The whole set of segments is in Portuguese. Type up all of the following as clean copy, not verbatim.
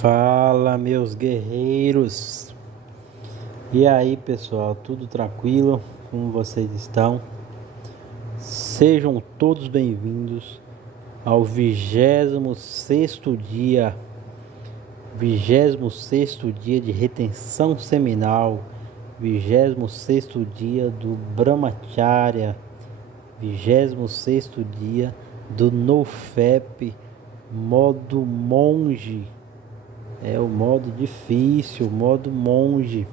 Fala, meus guerreiros! E aí, pessoal, tudo tranquilo? Como vocês estão? Sejam todos bem-vindos ao 26º dia de retenção seminal, 26º dia do Brahmacharya, 26º dia do NoFap, modo monge. É o modo difícil, modo monge,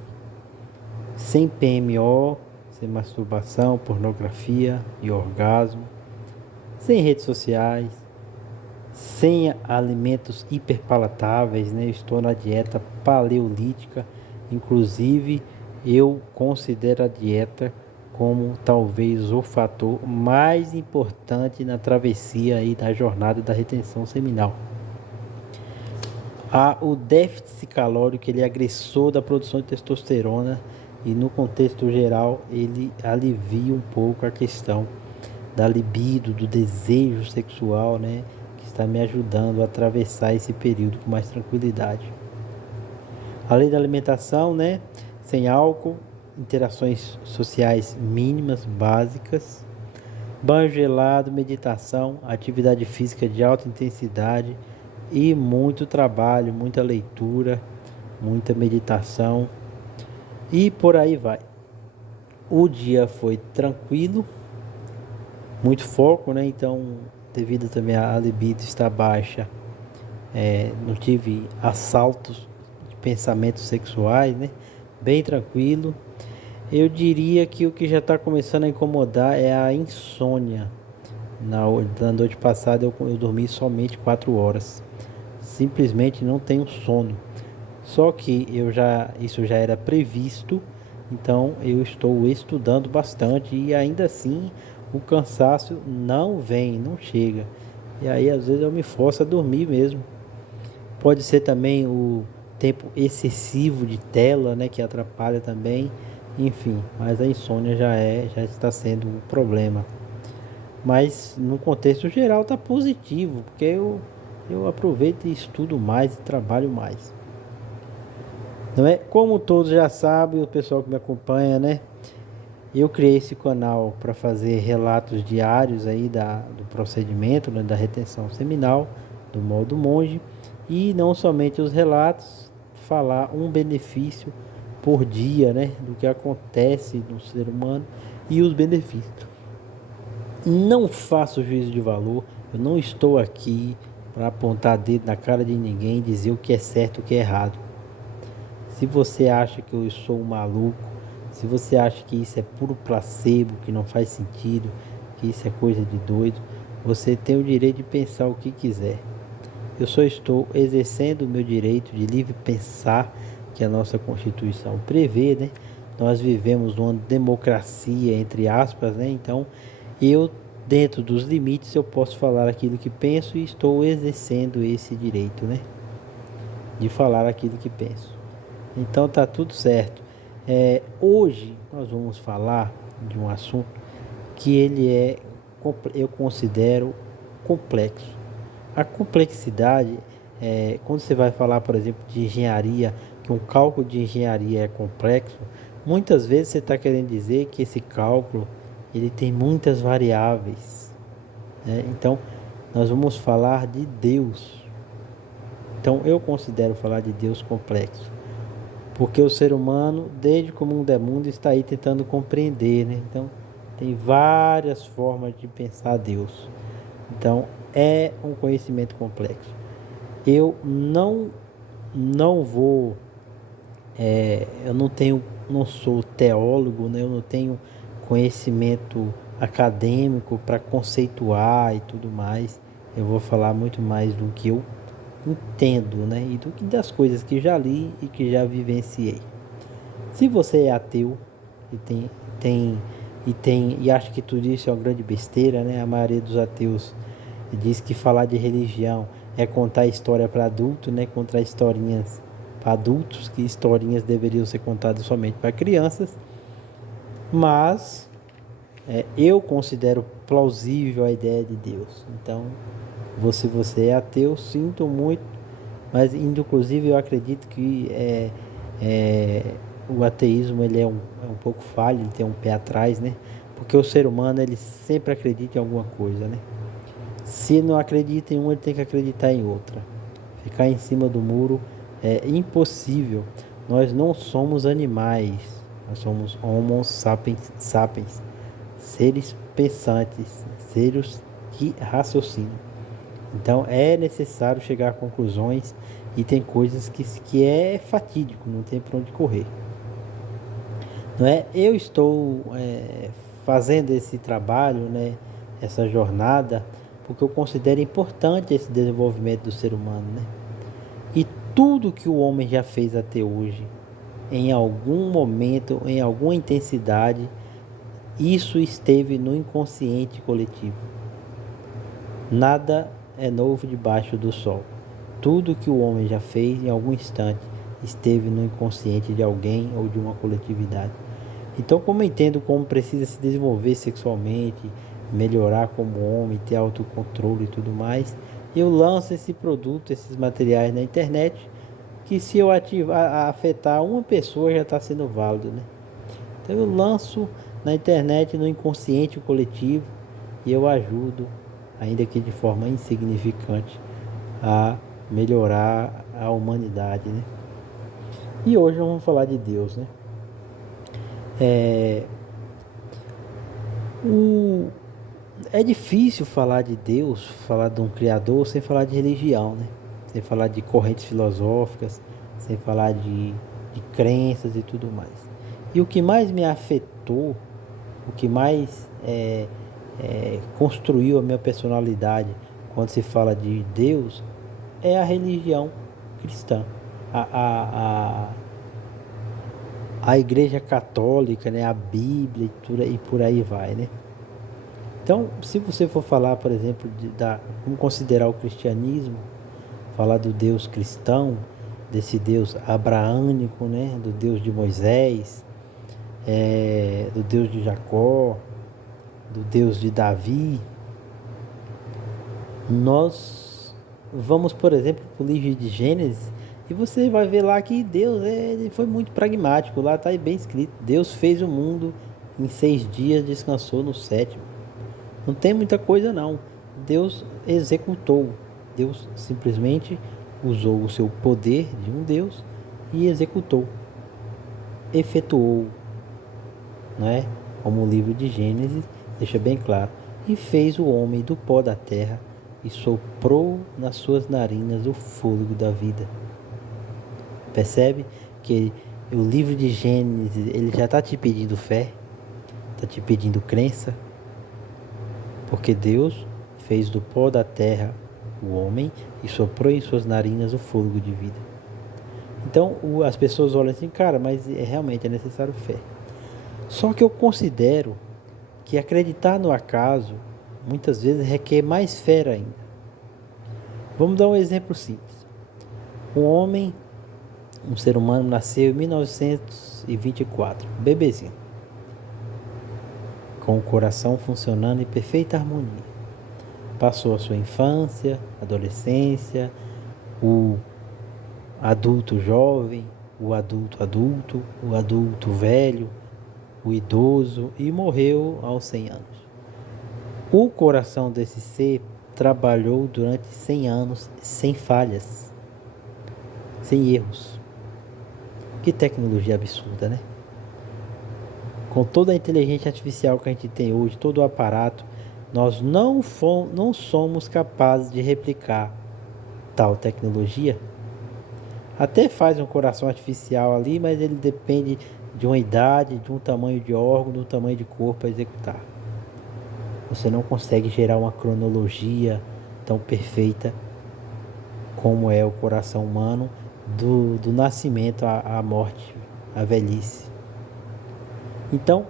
sem PMO, sem masturbação, pornografia e orgasmo, sem redes sociais, sem alimentos hiperpalatáveis, né? Eu estou na dieta paleolítica, inclusive eu considero a dieta como talvez o fator mais importante na travessia aí da jornada da retenção seminal. O déficit calórico, ele é agressor da produção de testosterona e no contexto geral ele alivia um pouco a questão da libido, do desejo sexual, né, que está me ajudando a atravessar esse período com mais tranquilidade. Além da alimentação, né, sem álcool, interações sociais mínimas, básicas, banho gelado, meditação, atividade física de alta intensidade e muito trabalho, muita leitura, muita meditação e por aí vai. O dia foi tranquilo, muito foco, né? Então, devido também à libido estar baixa, não tive assaltos de pensamentos sexuais, né? Bem tranquilo. Eu diria que o que já está começando a incomodar é a insônia. Na noite passada eu dormi somente 4 horas. Simplesmente não tenho sono. Só que isso já era previsto, então eu estou estudando bastante e ainda assim o cansaço não vem, não chega. E aí às vezes eu me forço a dormir mesmo. Pode ser também o tempo excessivo de tela, né, que atrapalha também. Enfim, mas a insônia já está sendo um problema. Mas no contexto geral está positivo, porque eu aproveito e estudo mais e trabalho mais. Não é? Como todos já sabem, o pessoal que me acompanha, né? Eu criei esse canal para fazer relatos diários aí do procedimento, né, da retenção seminal, do modo monge, e não somente os relatos, falar um benefício por dia, né, do que acontece no ser humano e os benefícios. Não faço juízo de valor, eu não estou aqui para apontar dedo na cara de ninguém e dizer o que é certo e o que é errado. Se você acha que eu sou um maluco, se você acha que isso é puro placebo, que não faz sentido, que isso é coisa de doido, você tem o direito de pensar o que quiser. Eu só estou exercendo o meu direito de livre pensar que a nossa Constituição prevê, né? Nós vivemos numa democracia, entre aspas, né? Então, eu, dentro dos limites, eu posso falar aquilo que penso e estou exercendo esse direito, né? De falar aquilo que penso. Então tá tudo certo. Hoje nós vamos falar de um assunto que eu considero complexo. A complexidade, quando você vai falar, por exemplo, de engenharia, que um cálculo de engenharia é complexo, muitas vezes você está querendo dizer que esse cálculo ele tem muitas variáveis, né? Então nós vamos falar de Deus. Então eu considero falar de Deus complexo. Porque o ser humano, desde que o mundo é mundo, está aí tentando compreender, né? Então, tem várias formas de pensar Deus. Então, é um conhecimento complexo. Eu não vou, não sou teólogo, né? Eu não tenho conhecimento acadêmico para conceituar e tudo mais. Eu vou falar muito mais do que eu entendo, né? E das coisas que já li e que já vivenciei. Se você é ateu e e acha que tudo isso é uma grande besteira, né? A maioria dos ateus diz que falar de religião é contar história para adulto, né? Contar historinhas para adultos, que historinhas deveriam ser contadas somente para crianças. Mas eu considero plausível a ideia de Deus. Então, se você é ateu, sinto muito, mas inclusive eu acredito que o ateísmo ele é um pouco falho, ele tem um pé atrás, né? Porque o ser humano ele sempre acredita em alguma coisa, né? Se não acredita em uma, ele tem que acreditar em outra. Ficar em cima do muro é impossível. Nós não somos animais, nós somos Homo sapiens sapiens, seres pensantes, seres que raciocinam. Então é necessário chegar a conclusões e tem coisas que é fatídico, não tem para onde correr. Não é? Eu estou fazendo esse trabalho, né, essa jornada, porque eu considero importante esse desenvolvimento do ser humano, né? E tudo que o homem já fez até hoje, em algum momento, em alguma intensidade, isso esteve no inconsciente coletivo. Nada é novo debaixo do sol. Tudo que o homem já fez em algum instante esteve no inconsciente de alguém ou de uma coletividade. Então, como eu entendo como precisa se desenvolver sexualmente, melhorar como homem, ter autocontrole e tudo mais, eu lanço esse produto, esses materiais na internet, que se eu afetar uma pessoa já está sendo válido, né? Então eu lanço na internet, no inconsciente coletivo, e eu ajudo, ainda que de forma insignificante, a melhorar a humanidade, né? E hoje vamos falar de Deus, né? É, o, é difícil falar de Deus, falar de um Criador, sem falar de religião, né? Sem falar de correntes filosóficas, sem falar de crenças e tudo mais. E o que mais me afetou, o que mais construiu a minha personalidade quando se fala de Deus, é a religião cristã. A, a, a Igreja Católica, né? A Bíblia e por aí vai, né? Então, se você for falar, por exemplo, vamos considerar o cristianismo, falar do Deus cristão, desse Deus abraânico, né? Do Deus de Moisés, do Deus de Jacó, do Deus de Davi, nós vamos, por exemplo, para o livro de Gênesis e você vai ver lá que Deus ele foi muito pragmático. Lá está bem escrito: Deus fez o mundo em 6 dias, descansou no sétimo. Não tem muita coisa não. Deus executou. Deus simplesmente usou o seu poder de um Deus e executou, efetuou, não é? Como o livro de Gênesis deixa bem claro. E fez o homem do pó da terra e soprou nas suas narinas o fôlego da vida. Percebe que o livro de Gênesis ele já está te pedindo fé, está te pedindo crença, porque Deus fez do pó da terra o homem e soprou em suas narinas o fôlego de vida. Então as pessoas olham assim, cara, mas realmente é necessário fé. Só que eu considero que acreditar no acaso muitas vezes requer mais fé ainda. Vamos dar um exemplo simples. Um ser humano nasceu em 1924, bebezinho, com o coração funcionando em perfeita harmonia. Passou a sua infância, adolescência, o adulto jovem, o adulto velho, o idoso e morreu aos 100 anos. O coração desse ser trabalhou durante 100 anos sem falhas, sem erros. Que tecnologia absurda, né? Com toda a inteligência artificial que a gente tem hoje, todo o aparato, nós não somos capazes de replicar tal tecnologia. Até faz um coração artificial ali, mas ele depende de uma idade, de um tamanho de órgão, de um tamanho de corpo para executar. Você não consegue gerar uma cronologia tão perfeita como é o coração humano do nascimento à morte, à velhice. Então,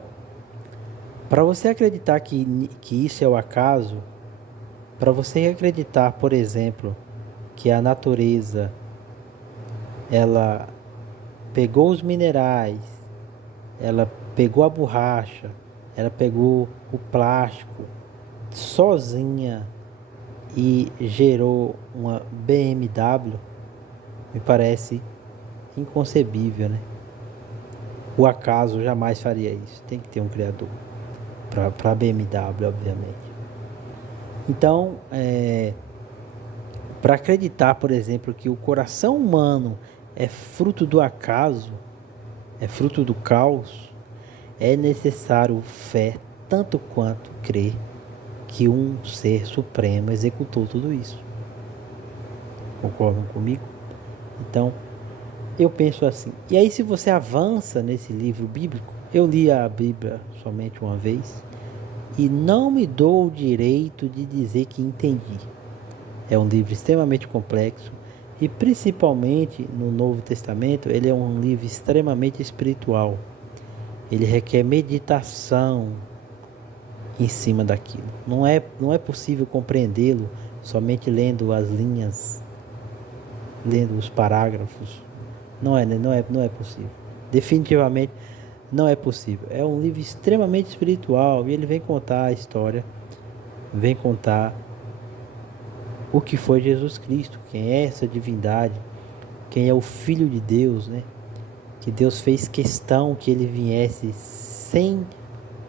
para você acreditar que isso é o acaso, para você acreditar, por exemplo, que a natureza ela pegou os minerais, ela pegou a borracha, ela pegou o plástico sozinha e gerou uma BMW, me parece inconcebível, né? O acaso jamais faria isso. Tem que ter um criador para a BMW, obviamente. Então, para acreditar, por exemplo, que o coração humano é fruto do acaso, é fruto do caos, é necessário fé tanto quanto crer que um ser supremo executou tudo isso. Concordam comigo? Então, eu penso assim. E aí, se você avança nesse livro bíblico, eu li a Bíblia somente uma vez e não me dou o direito de dizer que entendi. É um livro extremamente complexo e, principalmente no Novo Testamento, ele é um livro extremamente espiritual. Ele requer meditação em cima daquilo. Não é possível compreendê-lo somente lendo as linhas, lendo os parágrafos. Não é possível. Definitivamente não é possível. É um livro extremamente espiritual e ele vem contar a história, vem contar o que foi Jesus Cristo, quem é essa divindade, quem é o Filho de Deus, né? Que Deus fez questão que ele viesse sem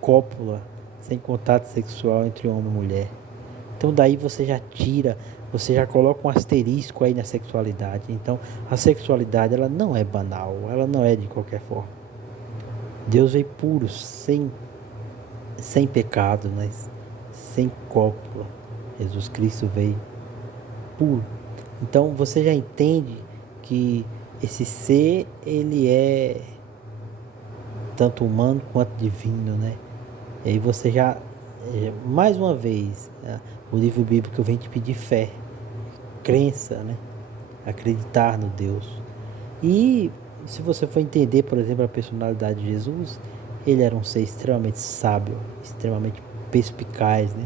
cópula, sem contato sexual entre homem e mulher. Então daí você já tira, você já coloca um asterisco aí na sexualidade. Então a sexualidade ela não é banal, ela não é de qualquer forma. Deus veio puro, sem pecado, né? Sem cópula. Jesus Cristo veio puro. Então você já entende que esse ser ele é tanto humano quanto divino, né? E aí você mais uma vez, o livro bíblico vem te pedir fé, crença, né? Acreditar no Deus. E se você for entender, por exemplo, a personalidade de Jesus, ele era um ser extremamente sábio, extremamente perspicaz, né?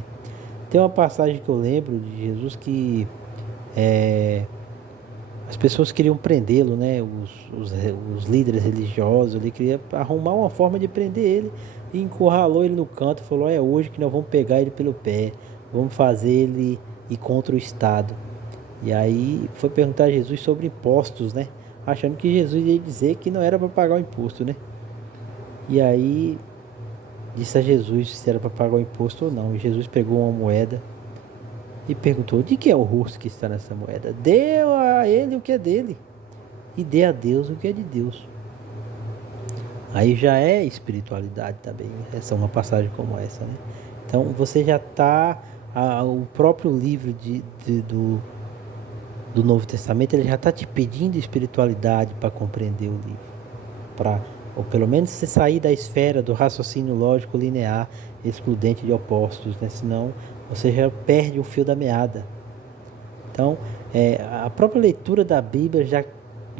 Tem uma passagem que eu lembro de Jesus que as pessoas queriam prendê-lo, né? Os líderes religiosos, ele queria arrumar uma forma de prender ele e encurralou ele no canto e falou: é hoje que nós vamos pegar ele pelo pé, vamos fazer ele ir contra o Estado. E aí foi perguntar a Jesus sobre impostos, né? Achando que Jesus ia dizer que não era para pagar o imposto, né? E aí disse a Jesus se era para pagar o imposto ou não. E Jesus pegou uma moeda e perguntou: de quem é o rosto que está nessa moeda? Deu a ele o que é dele e dê a Deus o que é de Deus. Aí já é espiritualidade também, essa é uma passagem como essa, né? Então você já está, o próprio livro do Novo Testamento, ele já está te pedindo espiritualidade para compreender o livro, ou pelo menos você sair da esfera do raciocínio lógico linear, excludente de opostos, né? Senão você já perde o fio da meada. Então, a própria leitura da Bíblia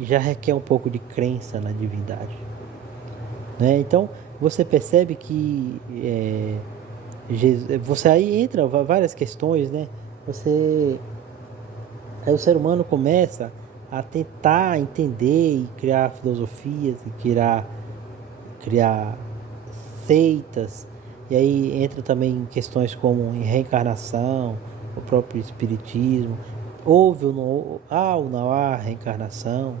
já requer um pouco de crença na divindade, né? Então, você percebe que você aí entra várias questões, né? Aí o ser humano começa a tentar entender e criar filosofias e criar seitas. E aí entra também questões como reencarnação, o próprio espiritismo. Houve ou não há reencarnação,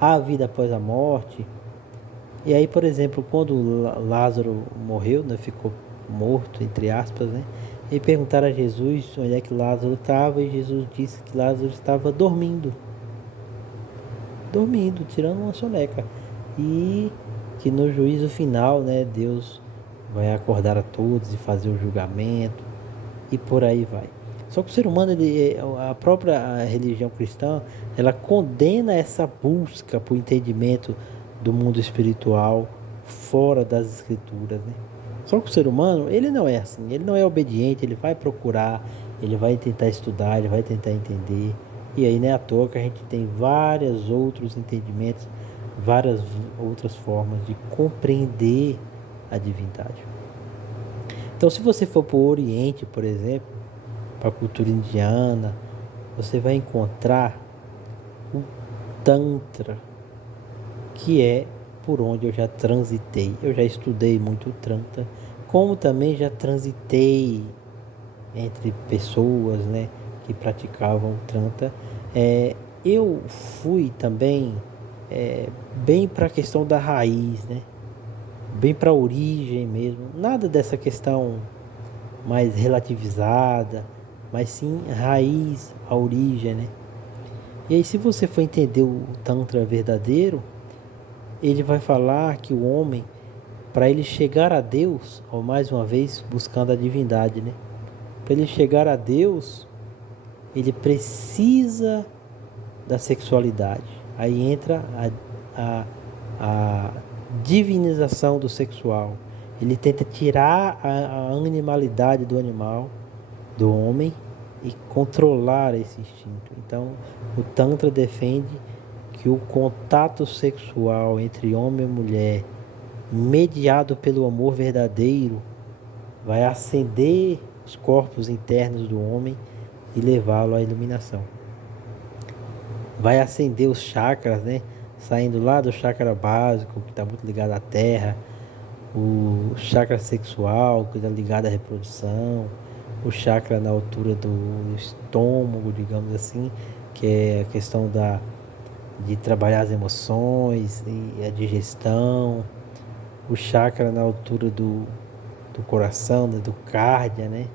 há vida após a morte. E aí, por exemplo, quando Lázaro morreu, né, ficou morto, entre aspas, né? E perguntaram a Jesus onde é que Lázaro estava, e Jesus disse que Lázaro estava dormindo, tirando uma soneca. E que no juízo final, né, Deus vai acordar a todos e fazer o julgamento, e por aí vai. Só que o ser humano, a própria religião cristã, ela condena essa busca por entendimento do mundo espiritual fora das escrituras, né? Só que o ser humano, ele não é assim, ele não é obediente, ele vai procurar, ele vai tentar estudar, ele vai tentar entender. E aí não é à toa que a gente tem vários outros entendimentos, várias outras formas de compreender a divindade. Então, se você for para o Oriente, por exemplo, para a cultura indiana, você vai encontrar o Tantra, que é por onde eu já transitei. Eu já estudei muito Tantra, como também já transitei entre pessoas, né, que praticavam Tantra. Eu fui também bem para a questão da raiz, né? Bem para a origem mesmo. Nada dessa questão mais relativizada, mas sim raiz, a origem, né? E aí, se você for entender o Tantra verdadeiro, ele vai falar que o homem, para ele chegar a Deus, ou mais uma vez, buscando a divindade, né? Para ele chegar a Deus, ele precisa da sexualidade. Aí entra a divinização do sexual. Ele tenta tirar a animalidade do animal, do homem, e controlar esse instinto. Então, o Tantra defende que o contato sexual entre homem e mulher, mediado pelo amor verdadeiro, vai acender os corpos internos do homem e levá-lo à iluminação. Vai acender os chakras, né? Saindo lá do chakra básico, que está muito ligado à terra, o chakra sexual, que está ligado à reprodução, o chakra na altura do estômago, digamos assim, que é a questão de trabalhar as emoções e a digestão, o chakra na altura do coração, né, do cárdia, né?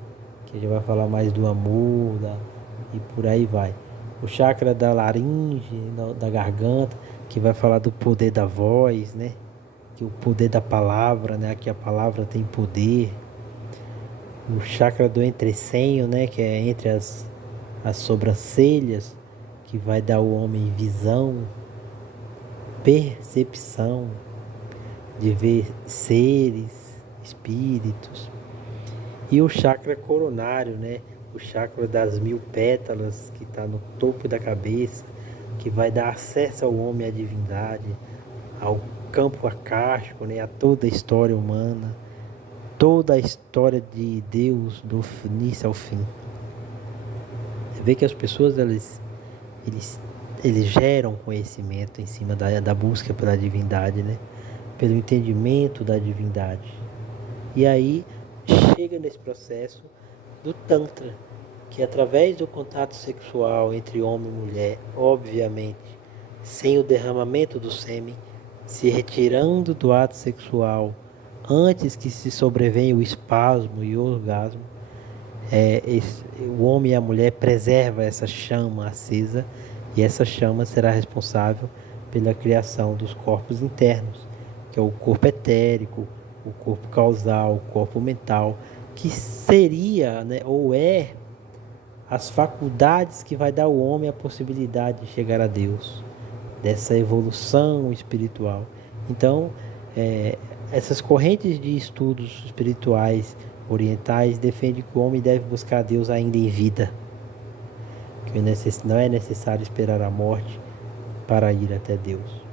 Que a gente vai falar mais do amor, e por aí vai. O chakra da laringe, da garganta, que vai falar do poder da voz, né? Que o poder da palavra, né? Que a palavra tem poder. O chakra do entrecenho, né? Que é entre as sobrancelhas, que vai dar ao homem visão, percepção de ver seres, espíritos. E o chakra coronário, né? O chakra das 1000 pétalas, que está no topo da cabeça, que vai dar acesso ao homem à divindade, ao campo acástico, né? A toda a história humana, toda a história de Deus, do início ao fim. Você vê que as pessoas, eles geram conhecimento em cima da busca pela divindade, né? Pelo entendimento da divindade. E aí chega nesse processo do Tantra, que através do contato sexual entre homem e mulher, obviamente, sem o derramamento do sêmen, se retirando do ato sexual antes que se sobrevenha o espasmo e o orgasmo, o homem e a mulher preservam essa chama acesa, e essa chama será responsável pela criação dos corpos internos, que é o corpo etérico, o corpo causal, o corpo mental, que seria, né, ou é, as faculdades que vai dar ao homem a possibilidade de chegar a Deus, dessa evolução espiritual. Então, essas correntes de estudos espirituais orientais defendem que o homem deve buscar a Deus ainda em vida, que não é necessário esperar a morte para ir até Deus.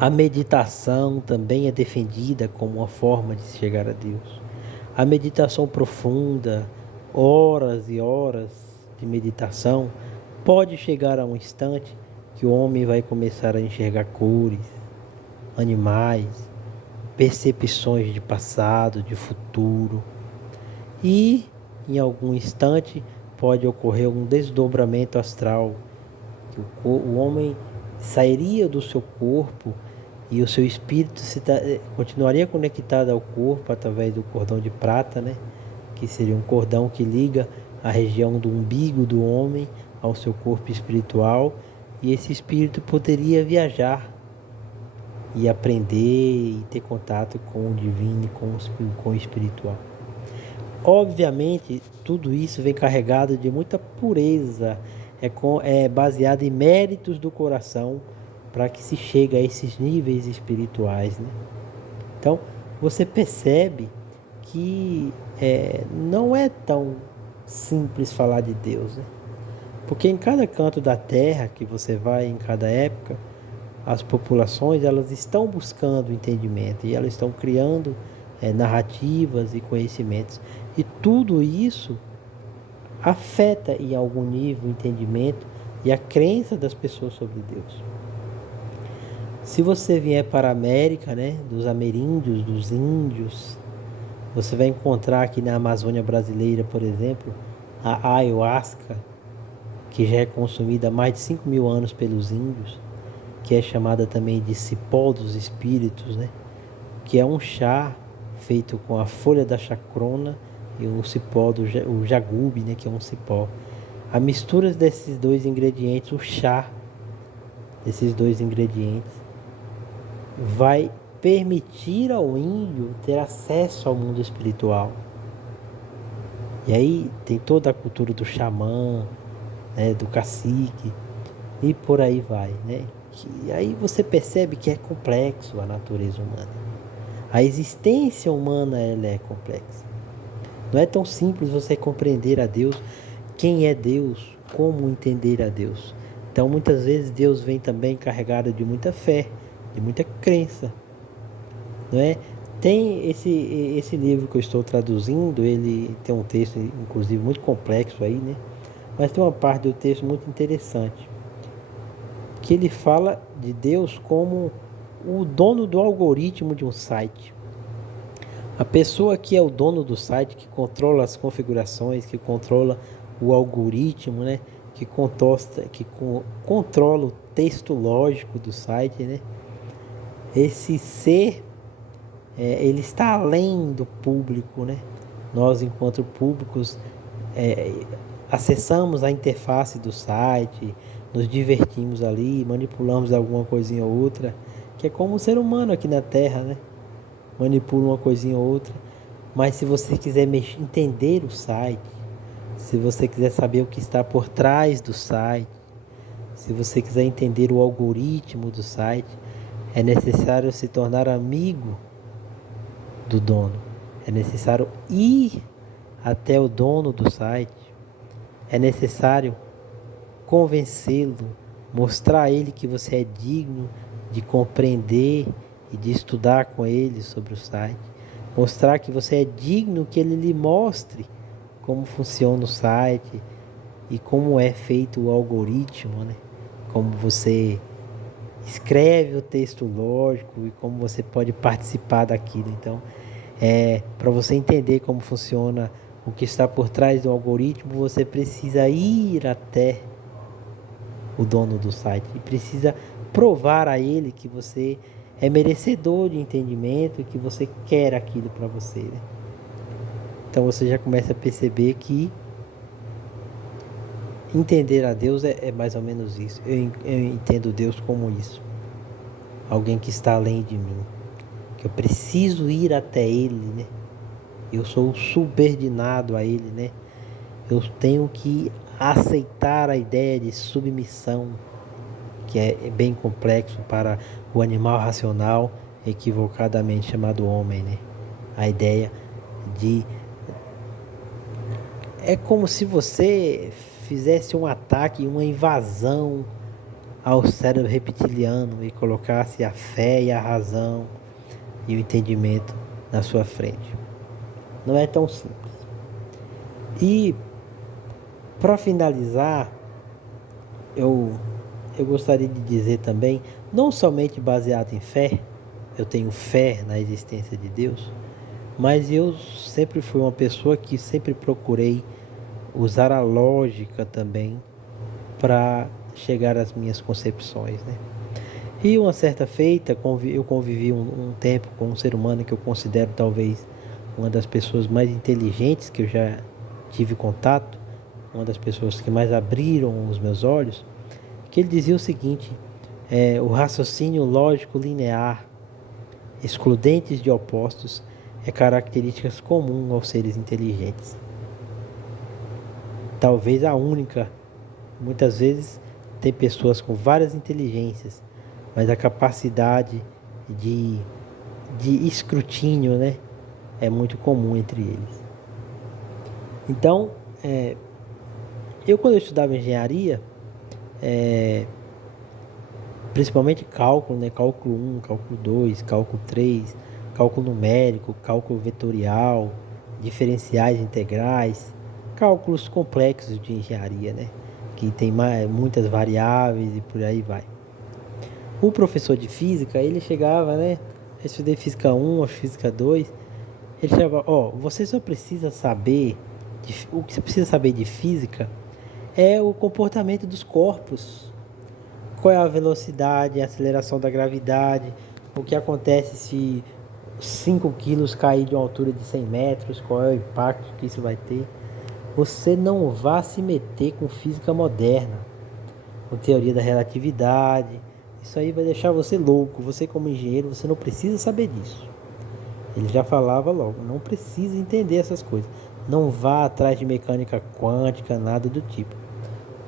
A meditação também é defendida como uma forma de chegar a Deus. A meditação profunda, horas e horas de meditação, pode chegar a um instante que o homem vai começar a enxergar cores, animais, percepções de passado, de futuro. E, em algum instante, pode ocorrer um desdobramento astral, que o homem sairia do seu corpo e o seu espírito continuaria conectado ao corpo através do cordão de prata, né? Que seria um cordão que liga a região do umbigo do homem ao seu corpo espiritual, e esse espírito poderia viajar e aprender e ter contato com o divino e com o espiritual. Obviamente, tudo isso vem carregado de muita pureza, é baseado em méritos do coração para que se chegue a esses níveis espirituais, né? Então, você percebe que não é tão simples falar de Deus, né? Porque em cada canto da terra que você vai, em cada época, as populações, elas estão buscando entendimento e elas estão criando narrativas e conhecimentos. E tudo isso afeta em algum nível o entendimento e a crença das pessoas sobre Deus. Se você vier para a América, né, dos ameríndios, dos índios, você vai encontrar aqui na Amazônia brasileira, por exemplo, a ayahuasca, que já é consumida há mais de 5.000 anos pelos índios, que é chamada também de cipó dos espíritos, né? Que é um chá feito com a folha da chacrona e o cipó do o jagube, né? Que é um cipó. A mistura desses dois ingredientes, o chá desses dois ingredientes, vai permitir ao índio ter acesso ao mundo espiritual. E aí tem toda a cultura do xamã, né, do cacique, e por aí vai, né? E aí você percebe que é complexo a natureza humana. A existência humana, ela é complexa. Não é tão simples você compreender a Deus, quem é Deus, como entender a Deus. Então muitas vezes Deus vem também carregado de muita fé, de muita crença, não é? Tem esse livro que eu estou traduzindo, ele tem um texto, inclusive, muito complexo aí, né? Mas tem uma parte do texto muito interessante, que ele fala de Deus como o dono do algoritmo de um site. A pessoa que é o dono do site, que controla as configurações, que controla o algoritmo, né? Que controla o texto lógico do site, né? Esse ser, ele está além do público, né? Nós, enquanto públicos, acessamos a interface do site, nos divertimos ali, manipulamos alguma coisinha ou outra, que é como um ser humano aqui na Terra, né? Manipula uma coisinha ou outra. Mas se você quiser entender o site, se você quiser saber o que está por trás do site, se você quiser entender o algoritmo do site, é necessário se tornar amigo do dono. É necessário ir até o dono do site. É necessário convencê-lo, mostrar a ele que você é digno de compreender e de estudar com ele sobre o site. Mostrar que você é digno que ele lhe mostre como funciona o site e como é feito o algoritmo, né? Como você escreve o texto lógico e como você pode participar daquilo. Então, para você entender como funciona o que está por trás do algoritmo, você precisa ir até o dono do site e precisa provar a ele que você é merecedor de entendimento e que você quer aquilo para você, né? Então você já começa a perceber que entender a Deus é mais ou menos isso. Eu entendo Deus como isso. Alguém que está além de mim. Que eu preciso ir até Ele, né? Eu sou subordinado a Ele, né? Eu tenho que aceitar a ideia de submissão, que é bem complexo para o animal racional equivocadamente chamado homem, né? A ideia de... É como se você fizesse um ataque, uma invasão ao cérebro reptiliano e colocasse a fé e a razão e o entendimento na sua frente. Não é tão simples. E para finalizar, eu gostaria de dizer também, não somente baseado em fé, eu tenho fé na existência de Deus, mas eu sempre fui uma pessoa que sempre procurei usar a lógica também para chegar às minhas concepções, né? E uma certa feita, eu convivi um tempo com um ser humano que eu considero talvez uma das pessoas mais inteligentes que eu já tive contato, uma das pessoas que mais abriram os meus olhos, que ele dizia o seguinte: o raciocínio lógico linear, excludentes de opostos, é característica comum aos seres inteligentes. Talvez a única. Muitas vezes tem pessoas com várias inteligências, mas a capacidade de escrutínio, né, é muito comum entre eles. Então, quando eu estudava engenharia, principalmente cálculo, né, cálculo 1, cálculo 2, cálculo 3, cálculo numérico, cálculo vetorial, diferenciais integrais, cálculos complexos de engenharia, né, que tem muitas variáveis e por aí vai. O professor de física, ele chegava, né, eu estudei física 1, física 2, ele chegava, você só precisa saber, o que você precisa saber de física é o comportamento dos corpos. Qual é a velocidade, a aceleração da gravidade, o que acontece se 5 quilos cair de uma altura de 100 metros, qual é o impacto que isso vai ter. Você não vá se meter com física moderna, com teoria da relatividade. Isso aí vai deixar você louco. Você como engenheiro, você não precisa saber disso. Ele já falava logo, não precisa entender essas coisas. Não vá atrás de mecânica quântica, nada do tipo.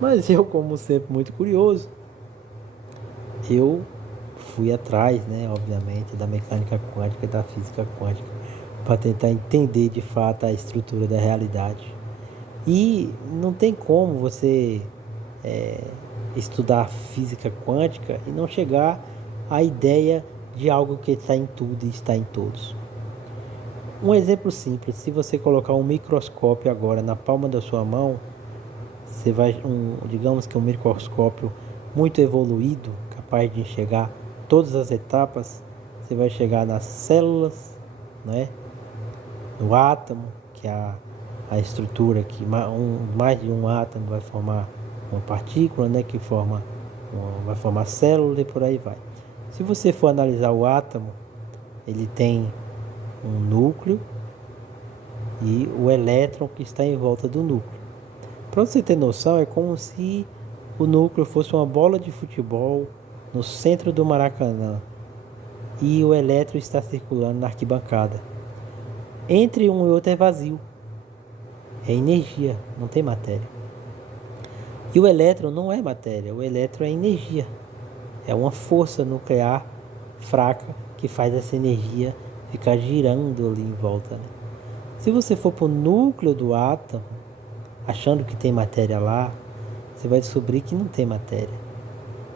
Mas eu, como sempre muito curioso, eu fui atrás, né, obviamente, da mecânica quântica e da física quântica para tentar entender de fato a estrutura da realidade. E não tem como você estudar física quântica e não chegar à ideia de algo que está em tudo e está em todos. Um exemplo simples: se você colocar um microscópio agora na palma da sua mão, você vai, digamos que um microscópio muito evoluído, capaz de enxergar todas as etapas, você vai chegar nas células, né? No átomo, que é a estrutura que mais de um átomo vai formar uma partícula, né? Que vai formar célula e por aí vai. Se você for analisar o átomo, ele tem um núcleo e o elétron que está em volta do núcleo. Para você ter noção, é como se o núcleo fosse uma bola de futebol no centro do Maracanã e o elétron está circulando na arquibancada. Entre um e outro é vazio, é energia, não tem matéria. E o elétron não é matéria, o elétron é energia, é uma força nuclear fraca que faz essa energia ficar girando ali em volta, né? Se você for para o núcleo do átomo, achando que tem matéria lá, você vai descobrir que não tem matéria.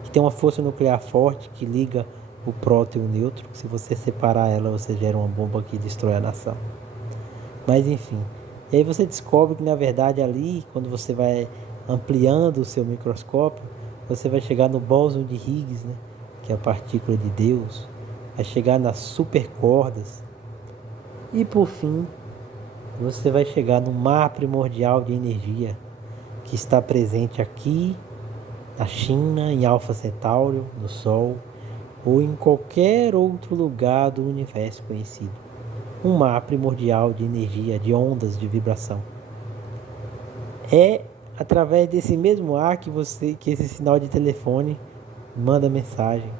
Que tem uma força nuclear forte que liga o próton e o nêutron. Se você separar ela, você gera uma bomba que destrói a nação. Mas enfim. E aí você descobre que na verdade ali, quando você vai ampliando o seu microscópio, você vai chegar no bóson de Higgs, né? Que é a partícula de Deus. Vai chegar nas supercordas. E por fim, você vai chegar no mar primordial de energia que está presente aqui na China, em Alfa Centauri, no Sol, ou em qualquer outro lugar do universo conhecido. Um mar primordial de energia, de ondas de vibração. É através desse mesmo ar que esse sinal de telefone manda mensagem.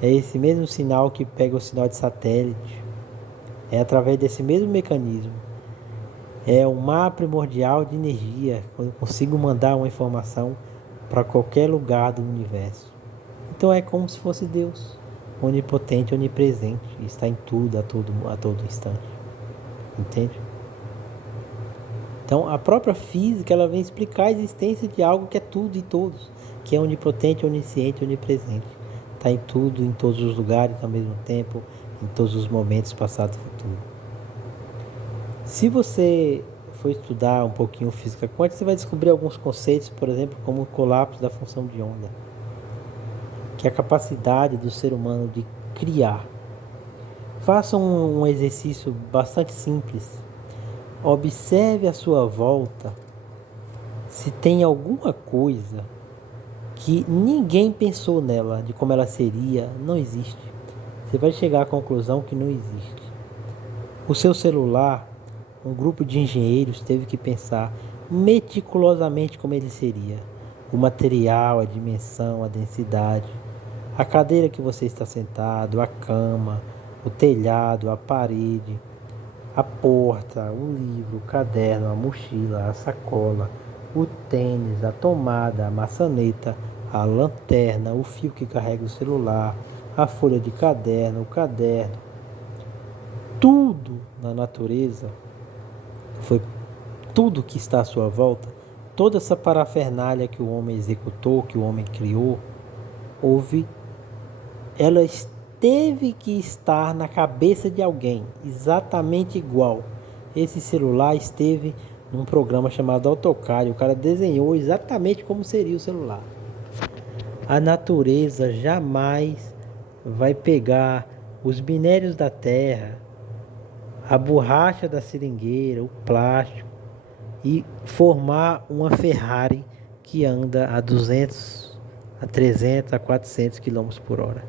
É esse mesmo sinal que pega o sinal de satélite. É através desse mesmo mecanismo. É um mar primordial de energia, quando eu consigo mandar uma informação para qualquer lugar do universo. Então é como se fosse Deus, onipotente, onipresente, está em tudo, a todo instante. Entende? Então a própria física, ela vem explicar a existência de algo que é tudo e todos, que é onipotente, onisciente, onipresente. Está em tudo, em todos os lugares ao mesmo tempo, em todos os momentos, passado e futuro. Se você for estudar um pouquinho física quântica, você vai descobrir alguns conceitos, por exemplo, como o colapso da função de onda, que é a capacidade do ser humano de criar. Faça um exercício bastante simples. Observe à sua volta se tem alguma coisa que ninguém pensou nela, de como ela seria, não existe. Você vai chegar à conclusão que não existe. O seu celular, um grupo de engenheiros teve que pensar meticulosamente como ele seria. O material, a dimensão, a densidade, a cadeira que você está sentado, a cama, o telhado, a parede, a porta, o livro, o caderno, a mochila, a sacola, o tênis, a tomada, a maçaneta, a lanterna, o fio que carrega o celular, a folha de caderno, o caderno. Tudo na natureza foi tudo que está à sua volta, toda essa parafernália que o homem executou, que o homem criou, ela teve que estar na cabeça de alguém, exatamente igual. Esse celular esteve num programa chamado AutoCAD, o cara desenhou exatamente como seria o celular. A natureza jamais vai pegar os minérios da terra, a borracha da seringueira, o plástico, e formar uma Ferrari que anda a 200, a 300, a 400 quilômetros por hora.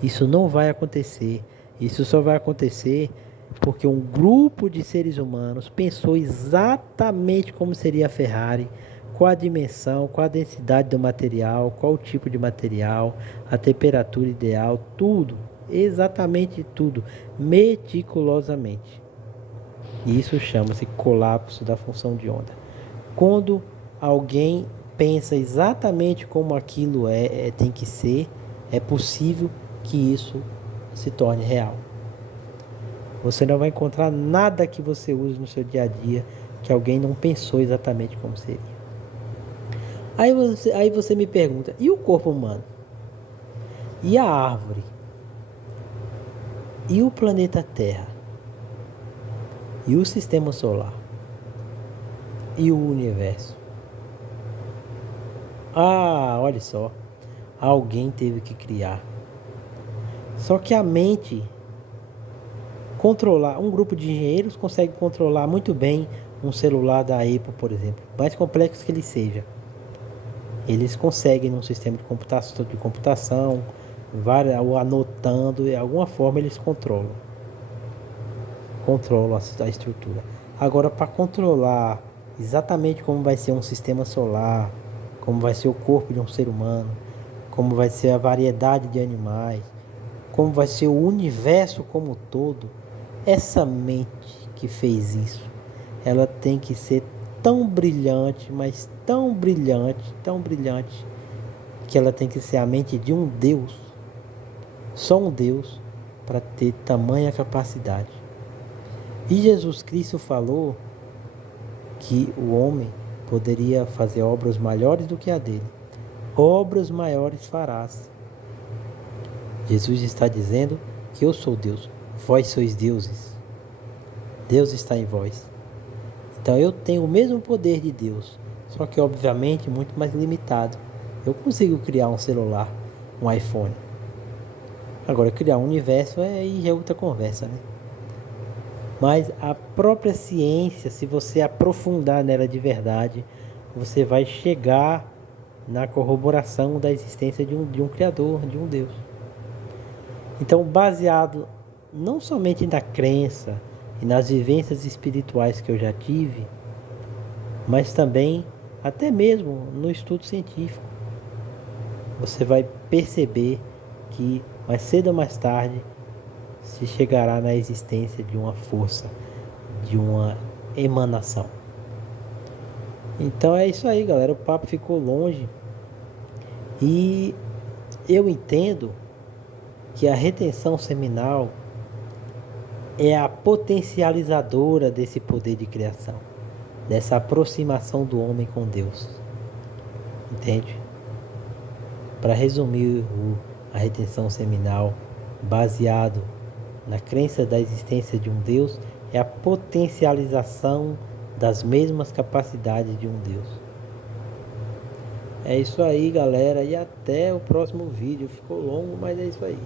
Isso não vai acontecer. Isso só vai acontecer porque um grupo de seres humanos pensou exatamente como seria a Ferrari, qual a dimensão, qual a densidade do material, qual o tipo de material, a temperatura ideal, tudo, exatamente tudo, meticulosamente. E isso chama-se colapso da função de onda. Quando alguém pensa exatamente como aquilo tem que ser, é possível que isso se torne real. Você não vai encontrar nada que você use no seu dia a dia que alguém não pensou exatamente como seria. Aí você me pergunta, e o corpo humano? E a árvore? E o planeta Terra? E o sistema solar? E o universo? Ah, olha só. Alguém teve que criar. Só que a mente controlar, um grupo de engenheiros consegue controlar muito bem um celular da Apple, por exemplo, mais complexo que ele seja. Eles conseguem num sistema de computação, ou anotando, de alguma forma eles controlam a estrutura. Agora, para controlar exatamente como vai ser um sistema solar, como vai ser o corpo de um ser humano, como vai ser a variedade de animais, como vai ser o universo como um todo, essa mente que fez isso, ela tem que ser tão brilhante, mas tão brilhante, que ela tem que ser a mente de um Deus, só um Deus, para ter tamanha capacidade. E Jesus Cristo falou que o homem poderia fazer obras maiores do que a dele. Obras maiores farás. Jesus está dizendo que eu sou Deus, vós sois deuses. Deus está em vós. Então eu tenho o mesmo poder de Deus, só que obviamente muito mais limitado. Eu consigo criar um celular, um iPhone. Agora criar um universo é outra conversa, né? Mas a própria ciência, se você aprofundar nela de verdade, você vai chegar na corroboração da existência de um Criador, de um Deus. Então, baseado não somente na crença e nas vivências espirituais que eu já tive, mas também, até mesmo no estudo científico, você vai perceber que mais cedo ou mais tarde se chegará na existência de uma força, de uma emanação. Então é isso aí, galera. O papo ficou longe e eu entendo que a retenção seminal é a potencializadora desse poder de criação, dessa aproximação do homem com Deus. Entende? Para resumir a retenção seminal, baseado na crença da existência de um Deus, é a potencialização das mesmas capacidades de um Deus. É isso aí, galera, e até o próximo vídeo. Ficou longo, mas é isso aí.